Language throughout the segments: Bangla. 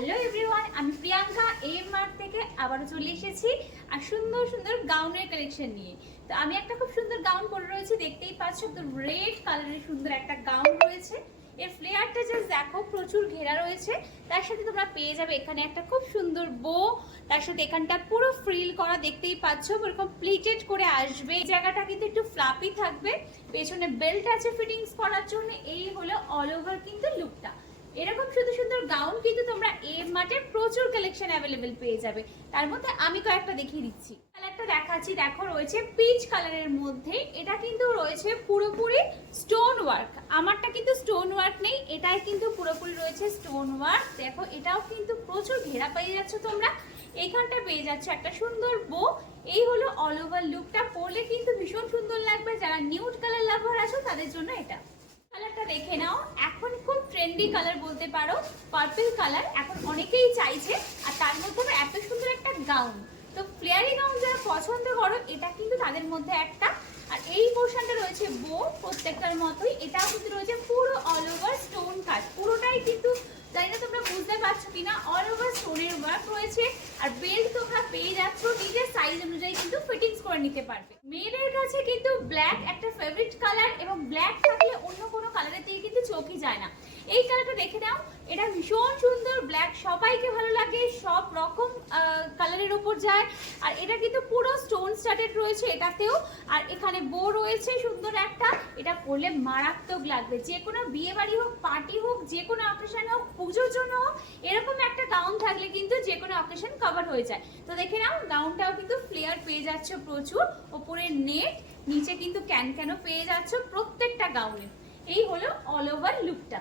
হ্যালো এভরিওয়ান, আমি প্রিয়াঙ্কা এমআর থেকে আবারও চলে এসেছি আর সুন্দর সুন্দর গাউনের কালেকশন নিয়ে। তো আমি একটা খুব সুন্দর গাউন পরে রয়েছি, দেখতেই পাচ্ছ। তো রেড কালারের সুন্দর একটা গাউন রয়েছে। এর ফ্লেয়ারটা জাস্ট দেখো, প্রচুর ঘেরা রয়েছে। তার সাথে তোমরা পেয়ে যাবে এখানে একটা খুব সুন্দর বো, তার সাথে এখানটা পুরো ফ্রিল করা, দেখতেই পাচ্ছ এরকম প্লিটেড করে আসবে। এই জায়গাটা কিন্তু একটু ফ্লাপি থাকবে, পেছনে বেল্ট আছে ফিটিংস করার জন্য। এই হলো অল ওভার কিন্তু লুকটা। এরকম সুন্দর সুন্দর গাউন কিন্তু তোমরা এমআর্টের প্রচুর কালেকশন অ্যাভেলেবেল পেয়ে যাবে। তার মধ্যে আমি কয়েকটা দেখিয়ে দিচ্ছি। কালারটা দেখাচ্ছি, দেখো রয়েছে পিচ কালারের মধ্যে। এটা কিন্তু রয়েছে পুরোপুরি স্টোন ওয়ার্ক। আমারটা কিন্তু স্টোন ওয়ার্ক নেই, এটাই কিন্তু পুরোপুরি রয়েছে স্টোন ওয়ার্ক। দেখো এটাও কিন্তু প্রচুর ঘেরা পেয়ে যাচ্ছ তোমরা। এইখানটা পেয়ে যাচ্ছ একটা সুন্দর বো। এই হলো অল ওভার লুকটা। পরলে কিন্তু ভীষণ সুন্দর লাগবে। যারা নিউড কালার লাভার আছো তাদের জন্য এটা। কালারটা দেখে নাও, এখন খুব ট্রেন্ডি কালার বলতে পারো, পার্পল কালার এখন অনেকেই চাইছে। আর তার মধ্যে এত সুন্দর একটা গাউন, তো ফ্লেয়ারি গাউন যারা পছন্দ করো এটা কিন্তু তাদের মধ্যে একটা। আর এই পোর্শনটা রয়েছে বো প্রত্যেকটার মতোই। এটাও কিন্তু রয়েছে পুরো অল ওভার স্টোন কাজ, পুরোটাই কিন্তু, জানি না তোমরা বুঝতে পারছো কিনা, অল ওভার স্টোনের ওয়ার্ক রয়েছে। আর বেল্ট তোমরা পেয়ে যাচ্ছ নিজের সাইজ অনুযায়ী কিন্তু ফিটিংস করে নিতে পারবে। মেয়েদের কাছে কিন্তু ব্ল্যাক একটা ফেভারিট কালার, এবং ব্ল্যাক থাকলে অন্য কোনো কালারের দিকে কিন্তু চোখই যায় না। এই কালারটা দেখে নাও, এটা ভীষণ সুন্দর। ব্ল্যাক সবাইকে ভালো লাগে, সব রকম কালারের ওপর যায়। আর এটা কিন্তু পুরো স্টোন স্টার্টেড রয়েছে এটাতেও। আর এখানে বো রয়েছে সুন্দর একটা। এটা পরলে মারাত্মক লাগবে, যে কোনো বিয়ে বাড়ি হোক, পার্টি হোক, যে কোনো অকেশন হোক, পুজোর জন্য হোক, এরকম একটা গাউন থাকলে কিন্তু যে কোনো অকেশন কভার হয়ে যায়। তো দেখে নাও, গাউনটাও কিন্তু ফ্লেয়ার পেয়ে যাচ্ছে প্রচুর, ওপরে নেট, নিচে কিন্তু ক্যানও পেয়ে যাচ্ছ প্রত্যেকটা গাউনে। এই হলো অল ওভার লুকটা।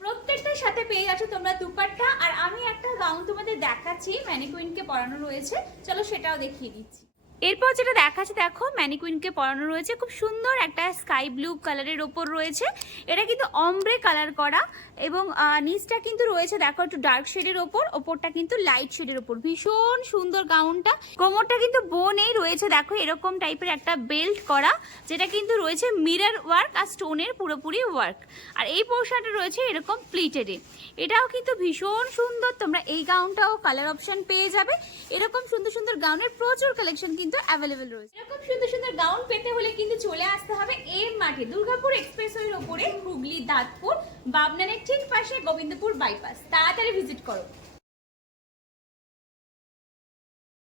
প্রত্যেকটার সাথে পেয়ে যাচ্ছ তোমরা দুপাট্টা। আর আমি একটা গাউন তোমাদের দেখাচ্ছি, ম্যানিকুইনকে পরানো রয়েছে, চলো সেটাও দেখিয়ে দিচ্ছি। এরপর যেটা দেখাচ্ছে, দেখো ম্যানিকুইনকে পরানো রয়েছে, খুব সুন্দর একটা স্কাই ব্লু কালারের ওপর রয়েছে। এটা কিন্তু অমব্রে কালার করা, এবং নিচটা কিন্তু রয়েছে দেখো একটু ডার্ক শেডের ওপর, ওপরটা কিন্তু লাইট শেডের ওপর। ভীষণ সুন্দর গাউনটা। কোমরটা কিন্তু বো নেই, রয়েছে দেখো এরকম টাইপের একটা বেল্ট করা, যেটা কিন্তু রয়েছে মিরর ওয়ার্ক আর স্টোনের পুরোপুরি ওয়ার্ক। আর এই পোর্শনটা রয়েছে এরকম প্লিটেডে। এটাও কিন্তু ভীষণ সুন্দর। তোমরা এই গাউনটাও কালার অপশন পেয়ে যাবে। এরকম সুন্দর সুন্দর গাউনের প্রচুর কালেকশন কিন্তু অ্যাভেলেবেল রয়েছে। এরকম সুন্দর সুন্দর গাউন পেতে হলে কিন্তু চলে আসতে হবে এমআর্টে, দুর্গাপুর এক্সপ্রেসওয়ের ওপরে, হুগলি দাঁতপুর, বাবনানের ঠিক পাশে, গোবিন্দপুর বাইপাস। তাড়াতাড়ি ভিজিট করো।